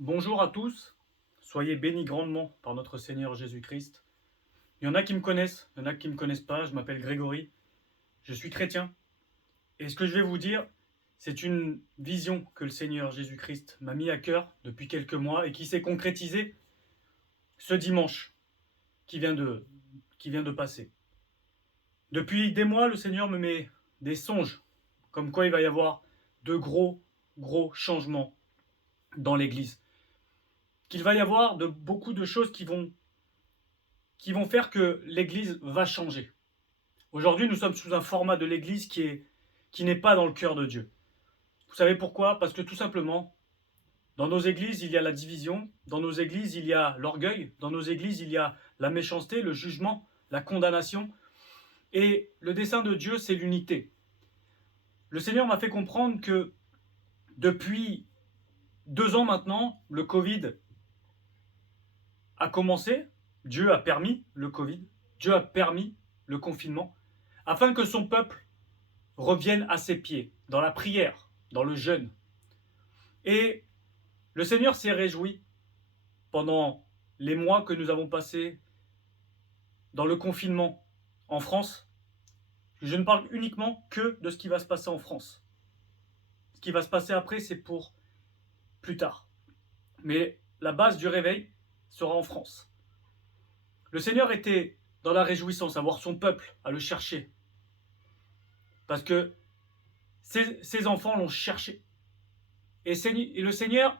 Bonjour à tous, soyez bénis grandement par notre Seigneur Jésus-Christ. Il y en a qui me connaissent, il y en a qui ne me connaissent pas, je m'appelle Grégory, je suis chrétien. Et ce que je vais vous dire, c'est une vision que le Seigneur Jésus-Christ m'a mis à cœur depuis quelques mois et qui s'est concrétisée ce dimanche qui vient de passer. Depuis des mois, le Seigneur me met des songes, comme quoi il va y avoir de gros changements dans l'Église. Qu'il va y avoir beaucoup de choses qui vont faire que l'Église va changer. Aujourd'hui, nous sommes sous un format de l'Église qui n'est pas dans le cœur de Dieu. Vous savez pourquoi? Parce que tout simplement, dans nos églises, il y a la division, dans nos églises, il y a l'orgueil, dans nos églises, il y a la méchanceté, le jugement, la condamnation. Et le dessein de Dieu, c'est l'unité. Le Seigneur m'a fait comprendre que depuis 2 ans maintenant, le Covid a commencé, Dieu a permis le Covid, Dieu a permis le confinement, afin que son peuple revienne à ses pieds, dans la prière, dans le jeûne. Et le Seigneur s'est réjoui pendant les mois que nous avons passés dans le confinement en France. Je ne parle uniquement que de ce qui va se passer en France. Ce qui va se passer après, c'est pour plus tard. Mais la base du réveil sera en France. Le Seigneur était dans la réjouissance à voir son peuple, à le chercher. Parce que ses enfants l'ont cherché. Et le Seigneur,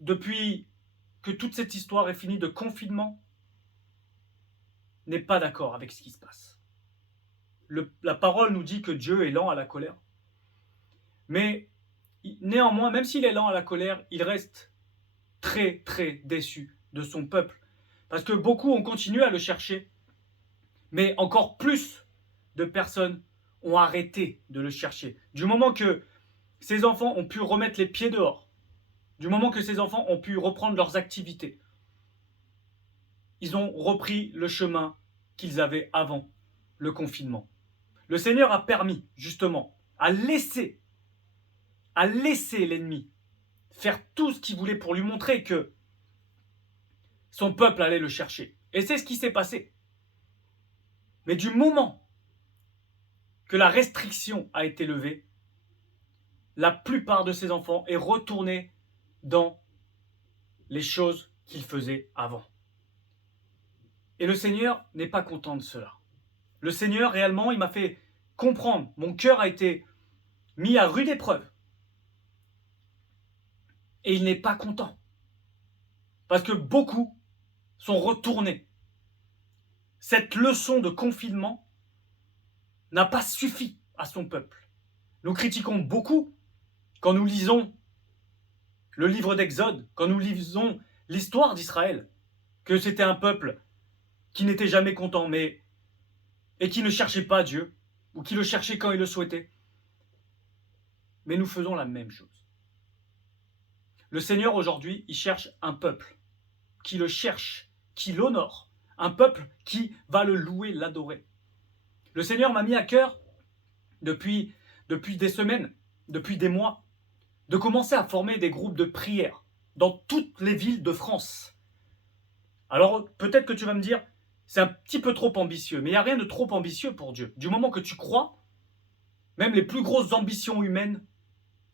depuis que toute cette histoire est finie de confinement, n'est pas d'accord avec ce qui se passe. La parole nous dit que Dieu est lent à la colère. Mais néanmoins, même s'il est lent à la colère, il reste très déçu de son peuple. Parce que beaucoup ont continué à le chercher. Mais encore plus de personnes ont arrêté de le chercher. Du moment que ces enfants ont pu remettre les pieds dehors, du moment que ces enfants ont pu reprendre leurs activités, ils ont repris le chemin qu'ils avaient avant le confinement. Le Seigneur a permis, justement, à laisser l'ennemi faire tout ce qu'il voulait pour lui montrer que son peuple allait le chercher. Et c'est ce qui s'est passé. Mais du moment que la restriction a été levée, la plupart de ces enfants est retourné dans les choses qu'ils faisaient avant. Et le Seigneur n'est pas content de cela. Le Seigneur, réellement, il m'a fait comprendre. Mon cœur a été mis à rude épreuve. Et il n'est pas content. Parce que beaucoup sont retournés. Cette leçon de confinement n'a pas suffi à son peuple. Nous critiquons beaucoup quand nous lisons le livre d'Exode, quand nous lisons l'histoire d'Israël, que c'était un peuple qui n'était jamais content, et qui ne cherchait pas Dieu, ou qui le cherchait quand il le souhaitait. Mais nous faisons la même chose. Le Seigneur aujourd'hui, il cherche un peuple qui le cherche, qui l'honore, un peuple qui va le louer, l'adorer. Le Seigneur m'a mis à cœur depuis des semaines, depuis des mois, de commencer à former des groupes de prière dans toutes les villes de France. Alors peut-être que tu vas me dire, c'est un petit peu trop ambitieux, mais il n'y a rien de trop ambitieux pour Dieu. Du moment que tu crois, même les plus grosses ambitions humaines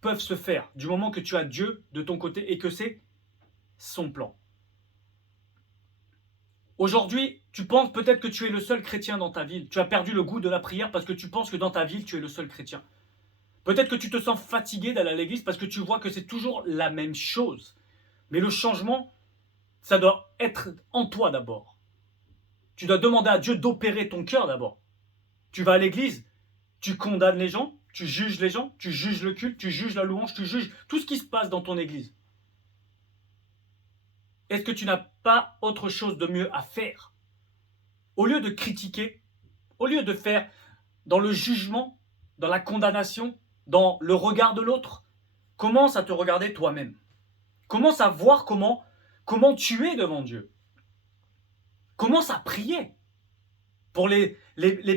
peuvent se faire, du moment que tu as Dieu de ton côté et que c'est son plan. Aujourd'hui, tu penses peut-être que tu es le seul chrétien dans ta ville. Tu as perdu le goût de la prière parce que tu penses que dans ta ville, tu es le seul chrétien. Peut-être que tu te sens fatigué d'aller à l'église parce que tu vois que c'est toujours la même chose. Mais le changement, ça doit être en toi d'abord. Tu dois demander à Dieu d'opérer ton cœur d'abord. Tu vas à l'église, tu condamnes les gens, tu juges les gens, tu juges le culte, tu juges la louange, tu juges tout ce qui se passe dans ton église. Est-ce que tu n'as pas autre chose de mieux à faire? Au lieu de critiquer, au lieu de faire dans le jugement, dans la condamnation, dans le regard de l'autre, commence à te regarder toi-même. Commence à voir comment tu es devant Dieu. Commence à prier pour les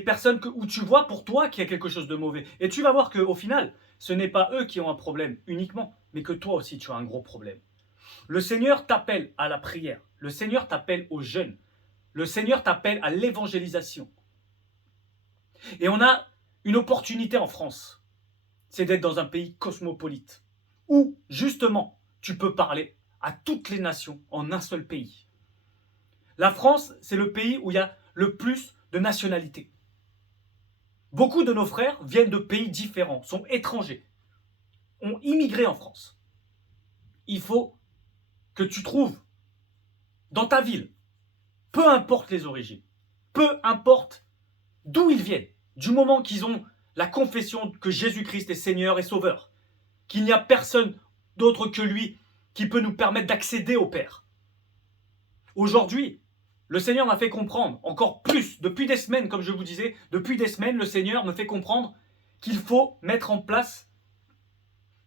personnes où tu vois pour toi qu'il y a quelque chose de mauvais. Et tu vas voir qu'au final, ce n'est pas eux qui ont un problème uniquement, mais que toi aussi tu as un gros problème. Le Seigneur t'appelle à la prière. Le Seigneur t'appelle au jeûne. Le Seigneur t'appelle à l'évangélisation. Et on a une opportunité en France, c'est d'être dans un pays cosmopolite, où justement tu peux parler à toutes les nations en un seul pays. La France, c'est le pays où il y a le plus de nationalités. Beaucoup de nos frères viennent de pays différents, sont étrangers, ont immigré en France. Il faut que tu trouves dans ta ville, peu importe les origines, peu importe d'où ils viennent, du moment qu'ils ont la confession que Jésus-Christ est Seigneur et Sauveur, qu'il n'y a personne d'autre que lui qui peut nous permettre d'accéder au Père. Aujourd'hui, le Seigneur m'a fait comprendre encore plus, depuis des semaines, comme je vous disais, depuis des semaines, le Seigneur me fait comprendre qu'il faut mettre en place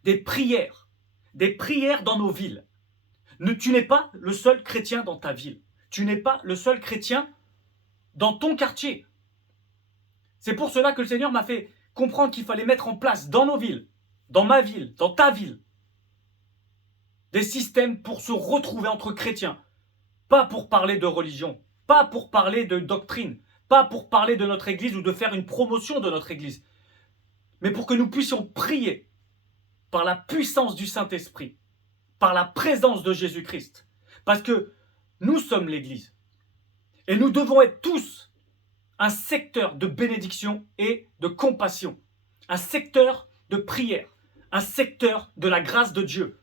des prières dans nos villes. Tu n'es pas le seul chrétien dans ta ville. Tu n'es pas le seul chrétien dans ton quartier. C'est pour cela que le Seigneur m'a fait comprendre qu'il fallait mettre en place dans nos villes, dans ma ville, dans ta ville, des systèmes pour se retrouver entre chrétiens. Pas pour parler de religion, pas pour parler de doctrine, pas pour parler de notre Église ou de faire une promotion de notre Église, mais pour que nous puissions prier par la puissance du Saint-Esprit, par la présence de Jésus-Christ. Parce que nous sommes l'Église. Et nous devons être tous un secteur de bénédiction et de compassion, un secteur de prière, un secteur de la grâce de Dieu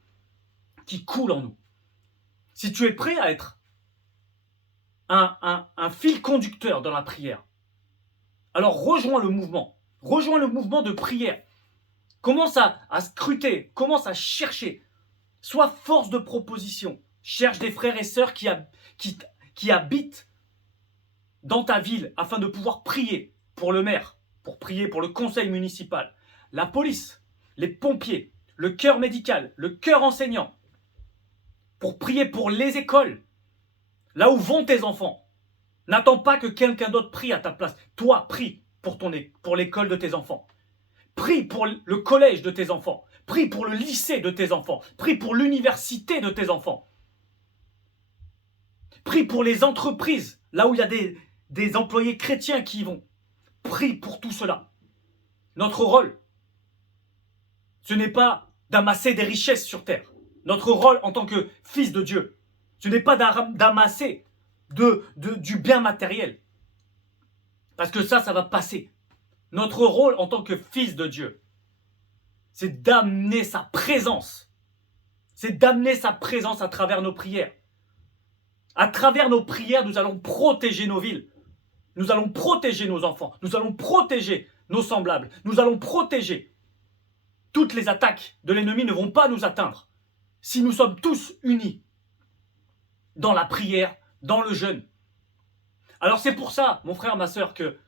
qui coule en nous. Si tu es prêt à être un fil conducteur dans la prière, alors rejoins le mouvement de prière. Commence à scruter, commence à chercher, sois force de proposition, cherche des frères et sœurs qui habitent dans ta ville afin de pouvoir prier pour le maire, pour prier pour le conseil municipal, la police, les pompiers, le cœur médical, le cœur enseignant, pour prier pour les écoles, là où vont tes enfants. N'attends pas que quelqu'un d'autre prie à ta place. Toi, prie pour l'école de tes enfants. Prie pour le collège de tes enfants. Prie pour le lycée de tes enfants. Prie pour l'université de tes enfants. Prie pour les entreprises, là où il y a des employés chrétiens qui y vont. Prie pour tout cela. Notre rôle, ce n'est pas d'amasser des richesses sur terre. Notre rôle en tant que fils de Dieu, ce n'est pas d'amasser du bien matériel. Parce que ça va passer. Notre rôle en tant que fils de Dieu, c'est d'amener sa présence. C'est d'amener sa présence à travers nos prières. À travers nos prières, nous allons protéger nos villes. Nous allons protéger nos enfants. Nous allons protéger nos semblables. Nous allons protéger. Toutes les attaques de l'ennemi ne vont pas nous atteindre si nous sommes tous unis dans la prière, dans le jeûne. Alors c'est pour ça, mon frère, ma sœur, que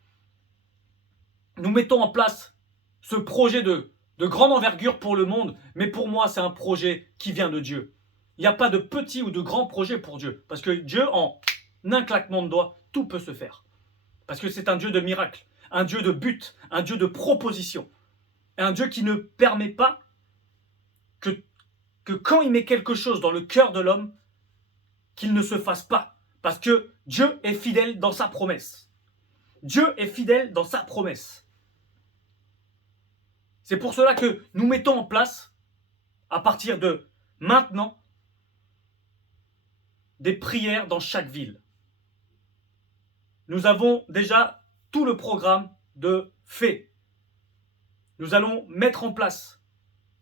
nous mettons en place ce projet de grande envergure pour le monde, mais pour moi, c'est un projet qui vient de Dieu. Il n'y a pas de petit ou de grand projet pour Dieu, parce que Dieu, en un claquement de doigts, tout peut se faire. Parce que c'est un Dieu de miracles, un Dieu de but, un Dieu de proposition, un Dieu qui ne permet pas que quand il met quelque chose dans le cœur de l'homme, qu'il ne se fasse pas. Parce que Dieu est fidèle dans sa promesse. Dieu est fidèle dans sa promesse. C'est pour cela que nous mettons en place, à partir de maintenant, des prières dans chaque ville. Nous avons déjà tout le programme de fait. Nous allons mettre en place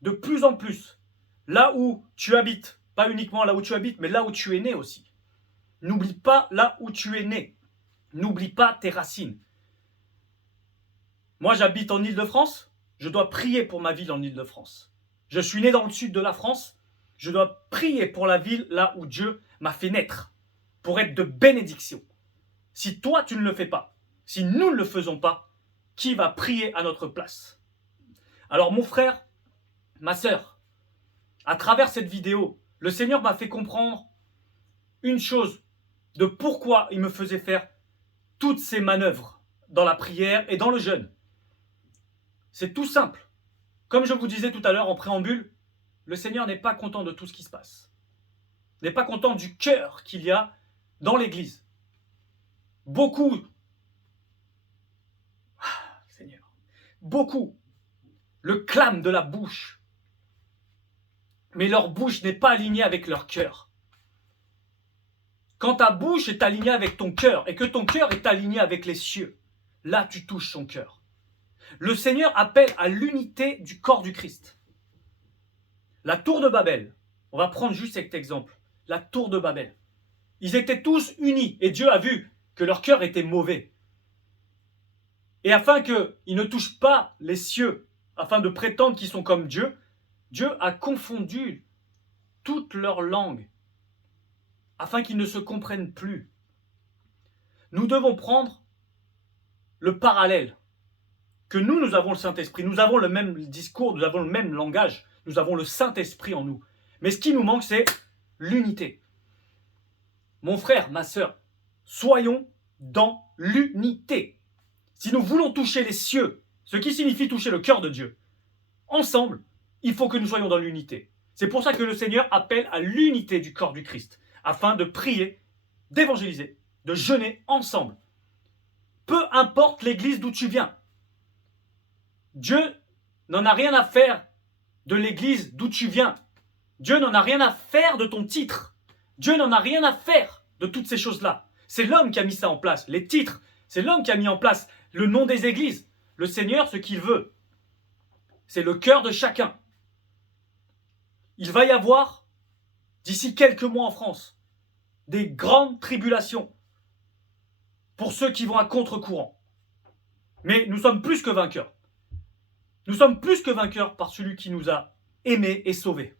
de plus en plus, là où tu habites, pas uniquement là où tu habites, mais là où tu es né aussi. N'oublie pas là où tu es né. N'oublie pas tes racines. Moi, j'habite en Île-de-France. Je dois prier pour ma ville en Île-de-France. Je suis né dans le sud de la France. Je dois prier pour la ville là où Dieu m'a fait naître, pour être de bénédiction. Si toi, tu ne le fais pas, si nous ne le faisons pas, qui va prier à notre place? Alors, mon frère, ma sœur, à travers cette vidéo, le Seigneur m'a fait comprendre une chose de pourquoi il me faisait faire toutes ces manœuvres dans la prière et dans le jeûne. C'est tout simple. Comme je vous disais tout à l'heure en préambule, le Seigneur n'est pas content de tout ce qui se passe. N'est pas content du cœur qu'il y a dans l'Église. Beaucoup, Seigneur, beaucoup le clament de la bouche, mais leur bouche n'est pas alignée avec leur cœur. Quand ta bouche est alignée avec ton cœur et que ton cœur est aligné avec les cieux, là tu touches son cœur. Le Seigneur appelle à l'unité du corps du Christ. La tour de Babel, on va prendre juste cet exemple, la tour de Babel. Ils étaient tous unis et Dieu a vu que leur cœur était mauvais. Et afin qu'ils ne touchent pas les cieux, afin de prétendre qu'ils sont comme Dieu, Dieu a confondu toute leur langue, afin qu'ils ne se comprennent plus. Nous devons prendre le parallèle, que nous avons le Saint-Esprit, nous avons le même discours, nous avons le même langage, nous avons le Saint-Esprit en nous. Mais ce qui nous manque, c'est l'unité. Mon frère, ma sœur, soyons dans l'unité. Si nous voulons toucher les cieux, ce qui signifie toucher le cœur de Dieu, ensemble, il faut que nous soyons dans l'unité. C'est pour ça que le Seigneur appelle à l'unité du corps du Christ, afin de prier, d'évangéliser, de jeûner ensemble. Peu importe l'église d'où tu viens. Dieu n'en a rien à faire de l'église d'où tu viens. Dieu n'en a rien à faire de ton titre. Dieu n'en a rien à faire de toutes ces choses-là. C'est l'homme qui a mis ça en place, les titres. C'est l'homme qui a mis en place le nom des églises. Le Seigneur, ce qu'il veut, c'est le cœur de chacun. Il va y avoir, d'ici quelques mois en France, des grandes tribulations pour ceux qui vont à contre-courant. Mais nous sommes plus que vainqueurs. Nous sommes plus que vainqueurs par celui qui nous a aimés et sauvés.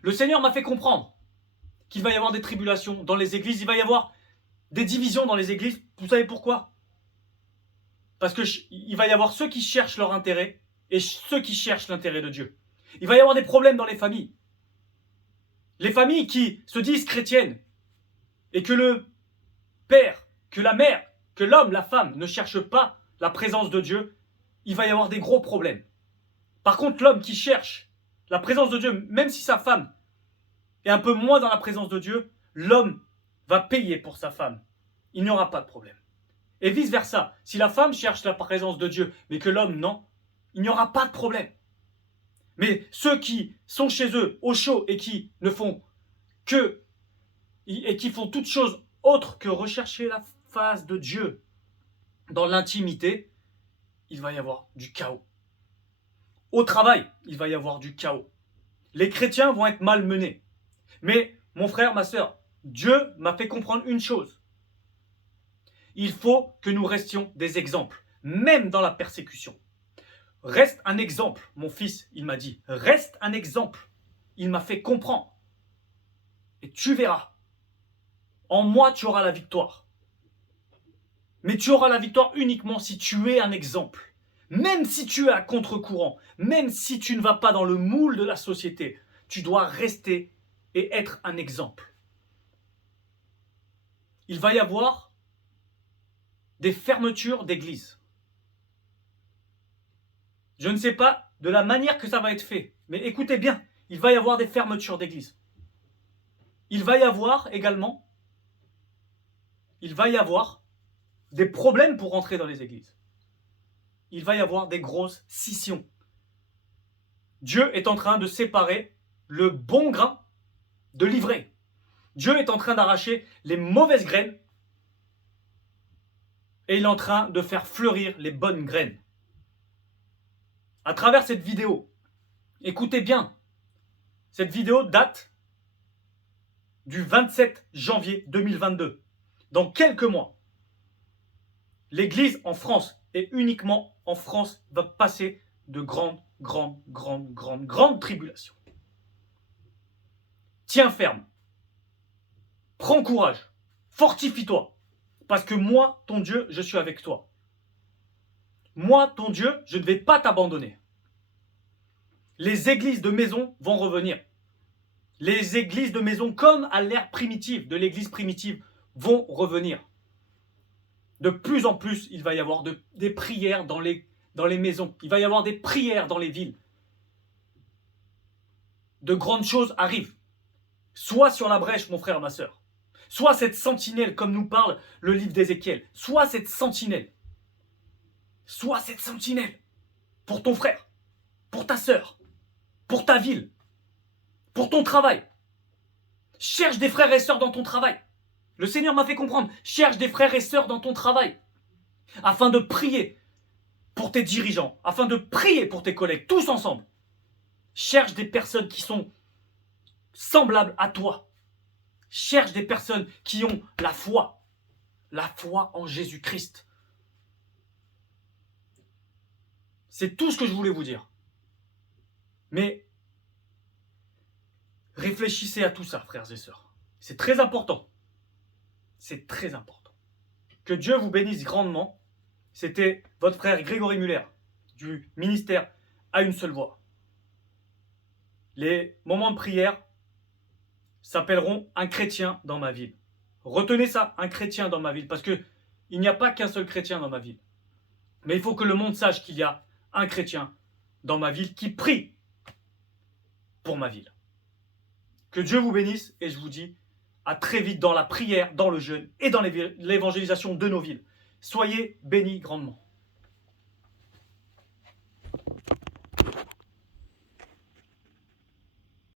Le Seigneur m'a fait comprendre qu'il va y avoir des tribulations dans les églises, il va y avoir des divisions dans les églises. Vous savez pourquoi? Parce qu'il va y avoir ceux qui cherchent leur intérêt et ceux qui cherchent l'intérêt de Dieu. Il va y avoir des problèmes dans les familles. Les familles qui se disent chrétiennes et que le père, que la mère, que l'homme, la femme ne cherchent pas la présence de Dieu, il va y avoir des gros problèmes. Par contre, l'homme qui cherche la présence de Dieu, même si sa femme est un peu moins dans la présence de Dieu, l'homme va payer pour sa femme. Il n'y aura pas de problème. Et vice-versa, si la femme cherche la présence de Dieu, mais que l'homme non, il n'y aura pas de problème. Mais ceux qui sont chez eux au chaud et qui ne font que et qui font toute chose autre que rechercher la face de Dieu dans l'intimité, il va y avoir du chaos. Au travail, il va y avoir du chaos. Les chrétiens vont être malmenés. Mais mon frère, ma sœur, Dieu m'a fait comprendre une chose. Il faut que nous restions des exemples, même dans la persécution. Reste un exemple, mon fils, il m'a dit. Reste un exemple. Il m'a fait comprendre. Et tu verras. En moi, tu auras la victoire. Mais tu auras la victoire uniquement si tu es un exemple. Même si tu es à contre-courant, même si tu ne vas pas dans le moule de la société, tu dois rester et être un exemple. Il va y avoir des fermetures d'églises. Je ne sais pas de la manière que ça va être fait, mais écoutez bien, il va y avoir des fermetures d'églises. Il va y avoir également, des problèmes pour rentrer dans les églises. Il va y avoir des grosses scissions. Dieu est en train de séparer le bon grain de l'ivraie. Dieu est en train d'arracher les mauvaises graines et il est en train de faire fleurir les bonnes graines. À travers cette vidéo, écoutez bien, cette vidéo date du 27 janvier 2022. Dans quelques mois, l'Église en France, et uniquement en France, va passer de grandes tribulations. Tiens ferme. Prends courage. Fortifie-toi. Parce que moi, ton Dieu, je suis avec toi. Moi, ton Dieu, je ne vais pas t'abandonner. Les églises de maison vont revenir. Les églises de maison, comme à l'ère primitive, de l'église primitive, vont revenir. De plus en plus, il va y avoir des prières dans les maisons. Il va y avoir des prières dans les villes. de grandes choses arrivent. Sois sur la brèche, mon frère, ma sœur. Sois cette sentinelle, comme nous parle le livre d'Ézéchiel. Sois cette sentinelle. Sois cette sentinelle pour ton frère, pour ta sœur, pour ta ville, pour ton travail. Cherche des frères et sœurs dans ton travail. Le Seigneur m'a fait comprendre. Cherche des frères et sœurs dans ton travail afin de prier pour tes dirigeants, afin de prier pour tes collègues, tous ensemble. Cherche des personnes qui sont semblables à toi. Cherche des personnes qui ont la foi en Jésus-Christ. C'est tout ce que je voulais vous dire. Mais réfléchissez à tout ça, frères et sœurs. C'est très important. C'est très important. Que Dieu vous bénisse grandement. C'était votre frère Grégory Muller du ministère à une seule voix. Les moments de prière s'appelleront un chrétien dans ma ville. Retenez ça, un chrétien dans ma ville, parce que il n'y a pas qu'un seul chrétien dans ma ville. Mais il faut que le monde sache qu'il y a un chrétien dans ma ville qui prie pour ma ville. Que Dieu vous bénisse et je vous dis à très vite dans la prière, dans le jeûne et dans l'évangélisation de nos villes. Soyez bénis grandement.